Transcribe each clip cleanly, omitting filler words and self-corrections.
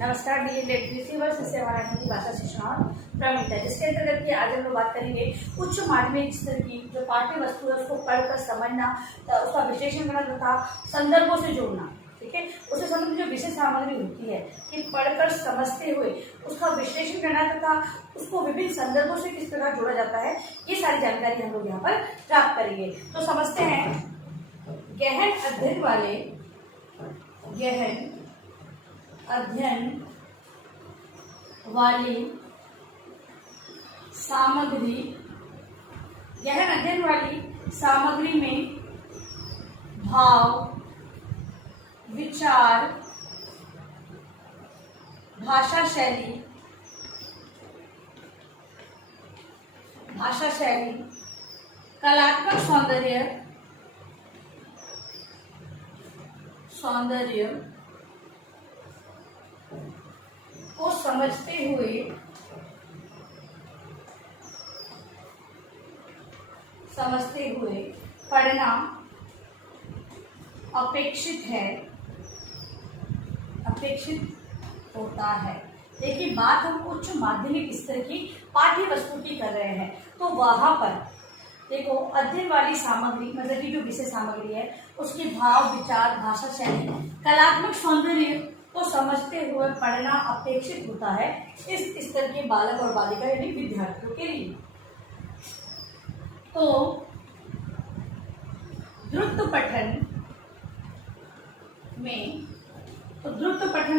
नमस्कार से हमारा हिंदी भाषा शिक्षण प्रमित है, जिसके अंतर्गत की आज हम लोग बात करेंगे उच्च माध्यमिक स्तर की जो पाठ्य वस्तु है उसको पढ़कर समझना, उसका विश्लेषण करना तथा संदर्भों से जोड़ना। ठीक है, उससे संबंधित जो विषय सामग्री होती है कि पढ़कर समझते हुए उसका विश्लेषण करना तथा उसको विभिन्न संदर्भों से किस प्रकार जोड़ा जाता है, ये सारी जानकारी हम लोग यहाँ पर प्राप्त करेंगे। तो समझते हैं, गहन अध्ययन वाली सामग्री में भाव, विचार, भाषा शैली, कलात्मक सौंदर्य को समझते हुए पढ़ना अपेक्षित होता है। देखिए, बात हम उच्च माध्यमिक स्तर की पाठ्य वस्तु की कर रहे हैं, तो वहां पर देखो अध्ययन वाली सामग्री मतलब कि जो विषय सामग्री है उसके भाव, विचार, भाषा शैली, कलात्मक सौंदर्य को समझते हुए पढ़ना अपेक्षित होता है इस स्तर के बालक और बालिका यानी विद्यार्थियों के लिए। तो द्रुत पठन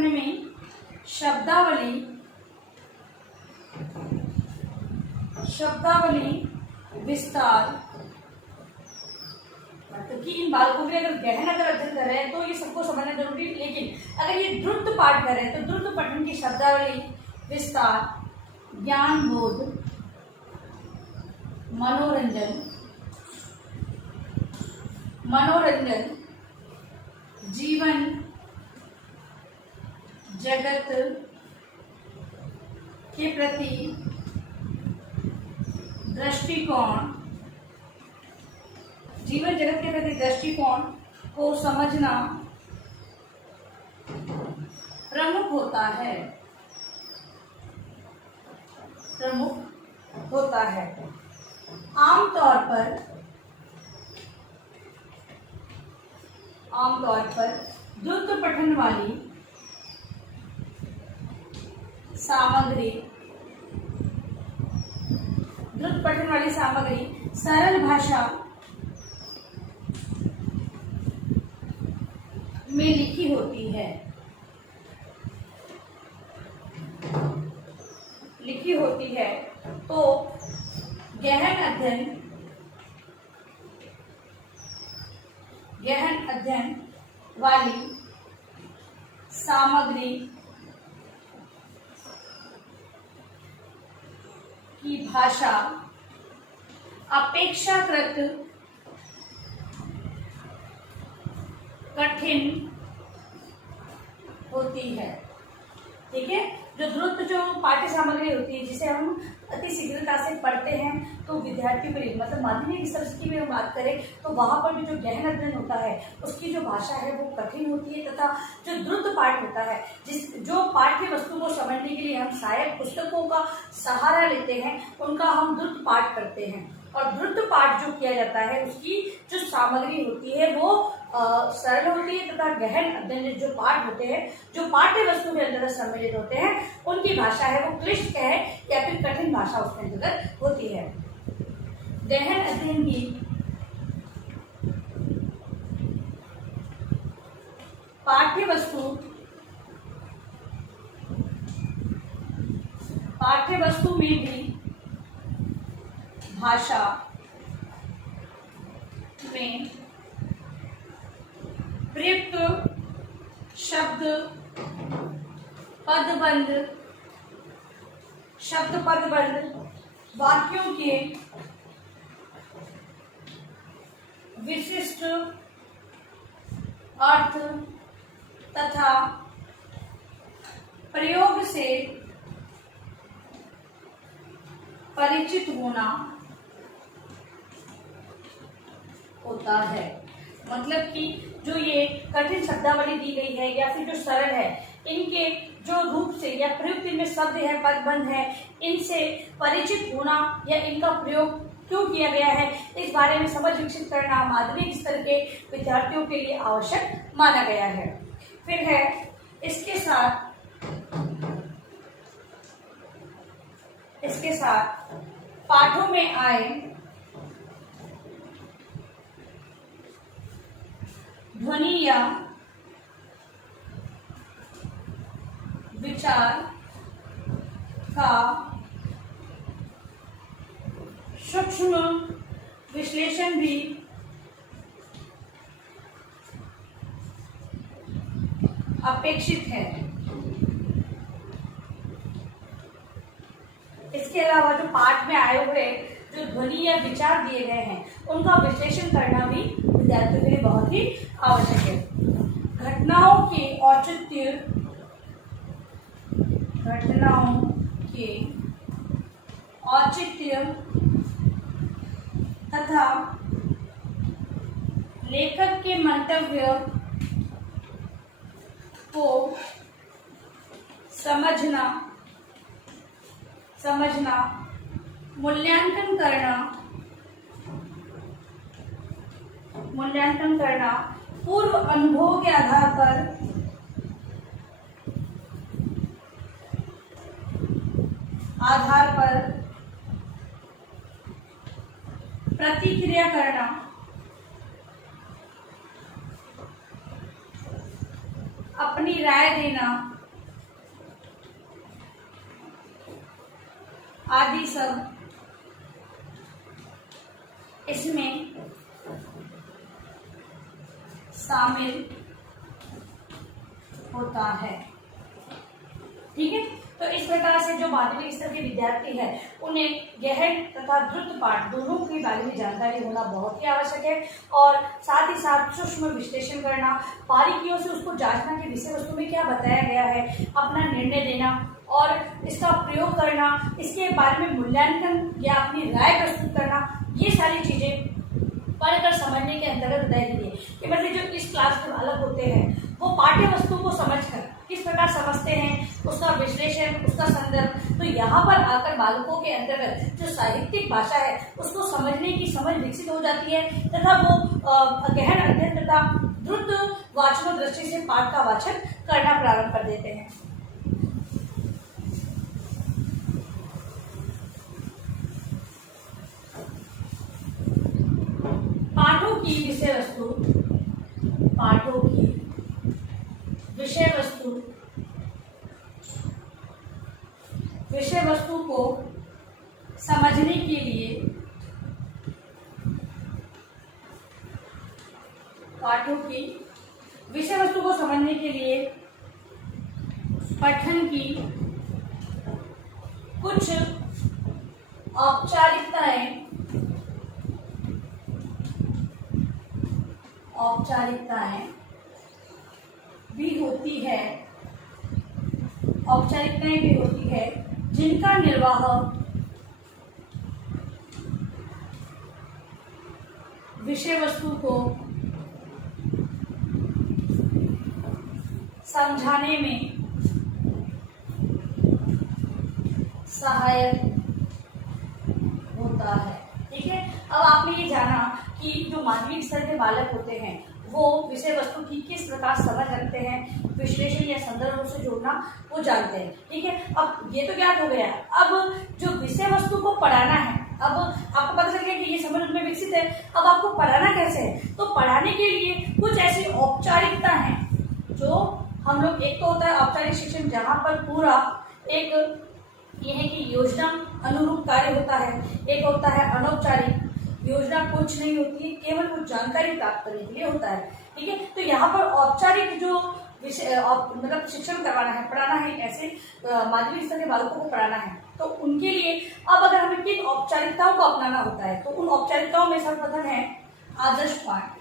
में शब्दावली विस्तार, क्योंकि इन बालकों के अगर गहन अध्ययन कर रहे हैं तो ये सबको समझना जरूरी है, लेकिन अगर ये द्रुत पाठ कर रहे हैं तो द्रुत पठन की शब्दावली विस्तार, ज्ञान बोध, मनोरंजन, जीवन जगत के प्रति दृष्टिकोण को समझना प्रमुख होता है। आमतौर पर द्रुत पठन वाली सामग्री सरल भाषा में लिखी होती है। तो गहन अध्ययन वाली सामग्री की भाषा अपेक्षाकृत कठिन होती है। ठीक है, जो पाठ्य सामग्री होती है जिसे हम अति शीघ्रता से पढ़ते हैं, तो विद्यार्थियों के लिए मतलब माध्यमिक स्तर की भी हम बात करें तो वहां पर भी जो गहन अध्ययन होता है उसकी जो भाषा है वो कठिन होती है, तथा जो द्रुत पाठ होता है जो पाठ्य वस्तु को समझने के लिए हम सहायक पुस्तकों का सहारा लेते हैं उनका हम द्रुत पाठ करते हैं। और द्रुत पाठ जो किया जाता है उसकी जो सामग्री होती है वो सरल होती है, तथा गहन अध्ययन जो पाठ होते हैं जो पाठ्य वस्तु के अंतर्गत सम्मिलित होते हैं उनकी भाषा है वो क्लिष्ट है या फिर कठिन भाषा उसके अंतर्गत होती है। गहन अध्ययन की पाठ्य वस्तु में भी भाषा में प्रयुक्त शब्द पदबंध वाक्यों के विशिष्ट अर्थ तथा प्रयोग से परिचित होना होता है। मतलब कि जो ये कठिन शब्दावली दी गई है या फिर जो सरल है इनके जो रूप से या प्रयुक्त इनमें शब्द है, पदबंध है, इनसे परिचित होना या इनका प्रयोग क्यों किया गया है, इस बारे में समझ विकसित करना माध्यमिक स्तर के विद्यार्थियों के लिए आवश्यक माना गया है। फिर है इसके साथ पाठों में आए ध्वनि या विचार का सूक्ष्म विश्लेषण भी अपेक्षित है। इसके अलावा जो पाठ में आए हुए जो ध्वनि या विचार दिए गए हैं उनका विश्लेषण करना भी विद्यार्थियों के लिए बहुत ही आवश्यक है। घटनाओं के औचित्य तथा लेखक के मंतव्य को समझना, मूल्यांकन करना पूर्व अनुभव के आधार पर प्रतिक्रिया करना, अपनी राय देना आदि सब इसमें शामिल होता है। ठीक है, तो इस प्रकार से जो माध्यमिक स्तर के विद्यार्थी है उन्हें गहन तथा द्रुत पाठ दोनों के बारे में जानकारी होना बहुत ही आवश्यक है और साथ ही साथ सूक्ष्म विश्लेषण करना, बारीकियों से उसको जांचना कि विषय वस्तु में क्या बताया गया है, अपना निर्णय देना और इसका प्रयोग करना, इसके बारे में मूल्यांकन या अपनी राय प्रस्तुत करना, ये सारी चीजें पढ़कर समझने के अंतर्गत बताई गई है कि मतलब जो इस क्लास में अलग होते हैं वो पाठ्य वस्तु को समझकर किस प्रकार समझते हैं, उसका विश्लेषण, उसका संदर्भ। तो यहाँ पर आकर बालकों के अंतर्गत जो साहित्यिक भाषा है उसको समझने की समझ विकसित हो जाती है तथा वो गहन अध्ययन तथा द्रुत वाचन दृष्टि से पाठ का वाचन करना प्रारंभ कर देते हैं। पाठों की विषय वस्तु को समझने के लिए पठन की कुछ औपचारिकताएं भी होती है जिनका निर्वाह विषय वस्तु को समझाने में सहायक होता है। ठीक है, अब आपने ये जाना कि जो माध्यमिक स्तर के बालक होते हैं वो विषय वस्तु की किस प्रकार समझ रखते हैं, विश्लेषण या संदर्भों से जोड़ना वो जानते हैं। ठीक है, अब ये तो ज्ञात हो गया। अब जो विषय वस्तु को पढ़ाना है, अब आपको पता चल गया कि ये समझ में विकसित है। अब आपको पढ़ाना कैसे है, तो पढ़ाने के लिए कुछ ऐसी औपचारिकता है जो हम लोग, एक तो होता है औपचारिक शिक्षण जहाँ पर पूरा एक ये है कि योजना अनुरूप कार्य होता है, एक होता है अनौपचारिक, योजना कुछ नहीं होती है, केवल कुछ जानकारी प्राप्त करने के लिए होता है। ठीक है, तो यहाँ पर औपचारिक जो विषय मतलब शिक्षण करवाना है, पढ़ाना है, ऐसे माध्यमिक स्तर के बालकों को पढ़ाना है, तो उनके लिए अब अगर हमें किन औपचारिकताओं को अपनाना होता है तो उन औपचारिकताओं में सर्वप्रथम है आदर्श पाठ।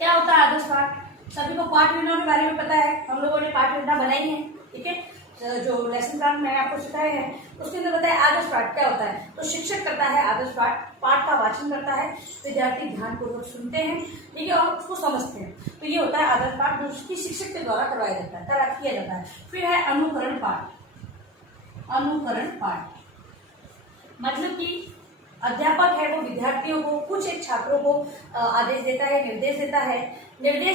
क्या होता है आदर्श पाठ? सभी को पाठ योजना के बारे में पता है, हम लोगों ने पाठ योजना बनाई है। ठीक है, जो लेसन प्लान मैंने आपको सिखाया है उसके अंदर बताया आदर्श पाठ क्या होता है। तो शिक्षक करता है आदर्श पाठ का वाचन करता है, विद्यार्थी ध्यानपूर्वक सुनते हैं, ठीक है, और उसको समझते हैं। तो ये होता है आदर्श पाठ, जो उसकी शिक्षक के द्वारा करवाया जाता है, किया जाता है। फिर है अनुकरण पाठ। अनुकरण पाठ मतलब कि अध्यापक है वो विद्यार्थियों को, कुछ एक छात्रों को आदेश देता है, निर्देश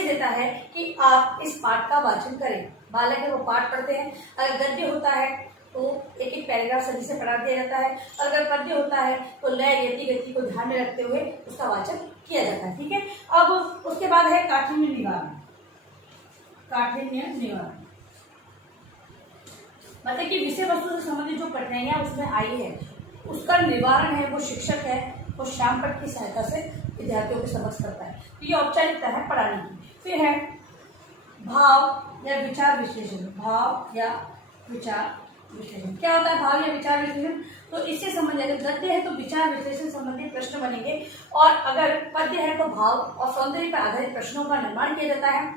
देता है कि आप इस पाठ का वाचन करें। बालक है वो पाठ पढ़ते हैं। अगर गद्य होता है तो एक एक पैराग्राफ सही से पढ़ा दिया जाता है, और अगर पद्य होता है तो लय गति को ध्यान में रखते हुए उसका वाचन किया जाता है, ठीक है। अब उसके बाद है काठिन्य निवारण। काठिन्य निवारण मतलब कि विषय वस्तु से संबंधित जो कठिनाइयां उसमें आई है उसका निवारण है वो शिक्षक है, वो श्यामपट्ट की सहायता से विद्यार्थियों को समझ करता है। तो ये औपचारिकता है पढ़ाने की। फिर है भाव या विचार विश्लेषण। भाव या विचार विश्लेषण क्या होता है? भाव या विचार विश्लेषण, तो इससे संबंधित अगर गद्य है तो विचार विश्लेषण संबंधी प्रश्न बनेंगे, और अगर पद्य है तो भाव और सौंदर्य पर आधारित प्रश्नों का निर्माण किया जाता है,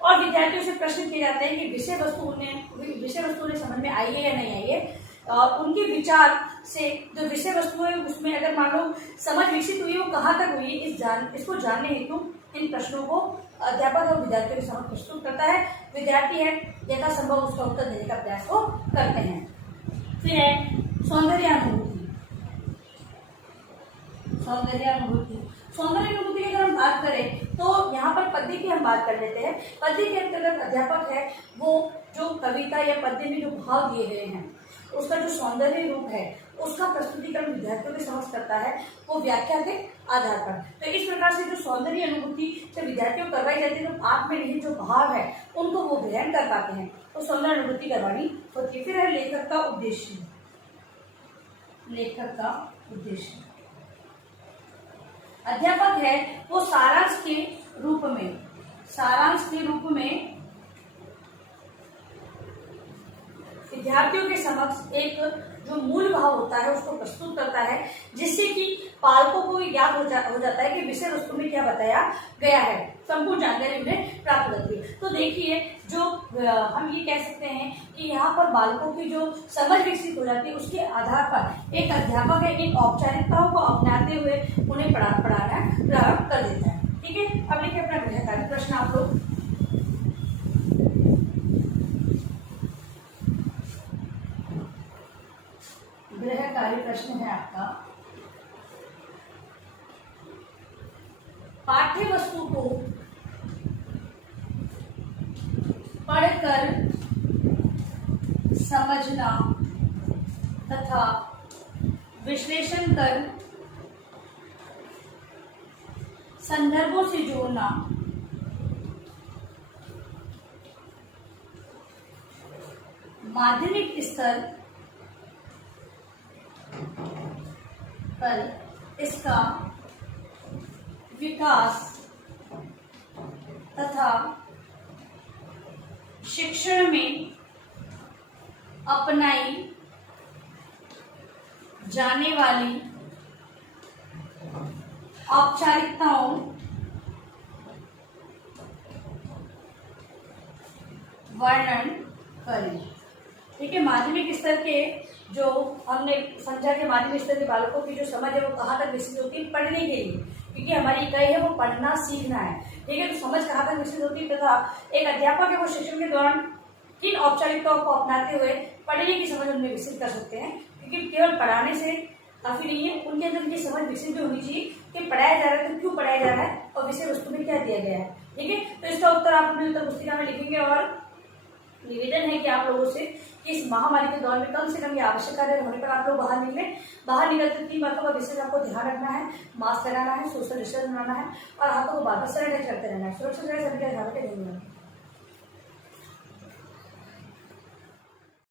और विद्यार्थियों से प्रश्न किए जाते हैं कि विषय वस्तु उन्हें समझ में आई है या नहीं आई है, और उनके विचार से जो विषय वस्तु है उसमें अगर मान लो समझ विकसित हुई, वो कहाँ तक हुई, इसको जानने हेतु इन प्रश्नों को अध्यापक और विद्यार्थियों के समक्ष प्रस्तुत करता है। विद्यार्थी है यथासंभव उसका उत्तर देने का प्रयास को करते हैं। फिर है सौंदर्यानुभूति। सौंदर्यानुभूति की अगर हम बात करें तो यहाँ पर पद्य की हम बात कर लेते हैं। पद्य के अंतर्गत अध्यापक है वो जो कविता या पद्य में जो भाव दिए गए हैं उसका जो सौंदर्य रूप है उसका प्रस्तुतिकरण विद्यार्थियों के समक्ष करता है, वो व्याख्या के आधार पर। तो इस प्रकार से जो सौंदर्य अनुभूति से विद्यार्थियों को करवाई जाती है, तो आप में निहित जो भाव है उनको वो ग्रहण कर पाते हैं, तो सौंदर्य अनुभूति करवानी होती है। फिर है लेखक का उद्देश्य। लेखक का उद्देश्य अध्यापक है वो सारांश के रूप में विद्यार्थियों के समक्ष एक जो मूल भाव होता है उसको प्रस्तुत करता है, जिससे कि पालकों को याद हो जाता है कि विषय वस्तु में क्या बताया गया है, संपूर्ण जानकारी उन्हें प्राप्त होती है। तो देखिए जो हम ये कह सकते हैं कि यहाँ पर बालकों की जो समझ विकसित हो जाती है उसके आधार पर एक अध्यापक है इन औपचारिकताओं को अपनाते हुए उन्हें पढ़ाना प्रारंभ कर देता है, ठीक है। अब देखिए अपना गृहकार्य प्रश्न आप लोग। गृहकार्य प्रश्न है आपका, पाठ्य वस्तु को पढ़कर समझना तथा विश्लेषण कर संदर्भों से जोड़ना माध्यमिक स्तर पर इसका विकास तथा शिक्षण में अपनाई जाने वाली औपचारिकताओं वर्णन करें। ठीक है, माध्यमिक स्तर के जो हमने समझा कि माध्यमिक स्तर के बालकों की जो समझ है वो कहाँ तक विकसित होती है पढ़ने के लिए, क्योंकि हमारी इकाई है वो पढ़ना सीखना है। ठीक है, तो समझ कहाँ तक विकसित होती है तथा एक अध्यापक है वो शिक्षण के दौरान किन औपचारिकताओं को अपनाते हुए पढ़ने की समझ उनमें विकसित कर सकते हैं, क्योंकि केवल पढ़ाने से काफी नहीं है, उनके अंदर ये समझ विकसित भी होनी चाहिए कि पढ़ाया जा रहा है तो क्यों पढ़ाया जा रहा है और विषय वस्तु में क्या दिया गया है। ठीक है, तो इसका उत्तर आप अपने उत्तर पुस्तिका में लिखेंगे और निवेदन है कि आप लोगों से कि इस महामारी के दौर में कम से कम ये आवश्यक कार्य होने पर आप लोग बाहर निकलते 3 बातों का विशेष आपको ध्यान रखना है। मास्क लगाना है, सोशल डिस्टेंस बनाना है और हाथों को बार बार सैनिटाइज करते रहना है। सुरक्षित रहे, सभी का ध्यान रखें। धन्यवाद।